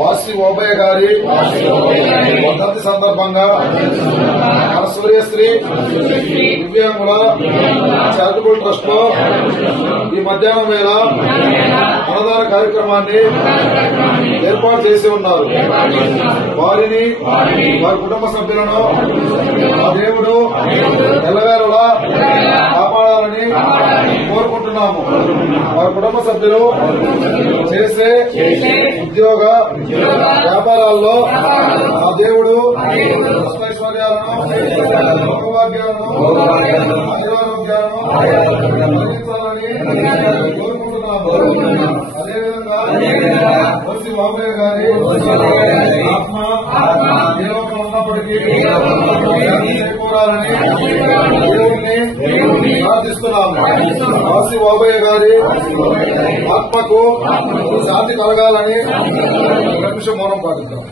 వాసి ఓబయ్య గారి వర్ధంతి సందర్భంగా మన సూర్యశ్రీ దివ్యాంగుల చారిటబుల్ ట్రస్ట్ లో ఈ మధ్యాహ్నం వేళ అన్నదాన కార్యక్రమాన్ని ఏర్పాటు చేసి ఉన్నారు. వారిని వారి కుటుంబ సభ్యులను ఆ దేవుడు ఎల్లవేళలా కాపాడాలని కోరుకుంటున్నాము. వారి కుటుంబ సభ్యులు చేసే ఉద్యోగ వ్యాపారాల్లో ఆ దేవుడు అష్టైశ్వర్యాలను, భోగభాగ్యాలను, ఆయురారోగ్యాలను అందించాలని కోరుకుంటున్నాము. అదేవిధంగా వసి బాబయ్య గారి ఆత్మ ఏ లోపల ఉన్నప్పటికీ చేకూరాలని దేవుణ్ణి ప్రార్థిస్తున్నాము. వాసి బాబయ్య గారి ఆత్మకు శాంతి కలగాలని నిమిషం మౌనం పాటిద్దాం.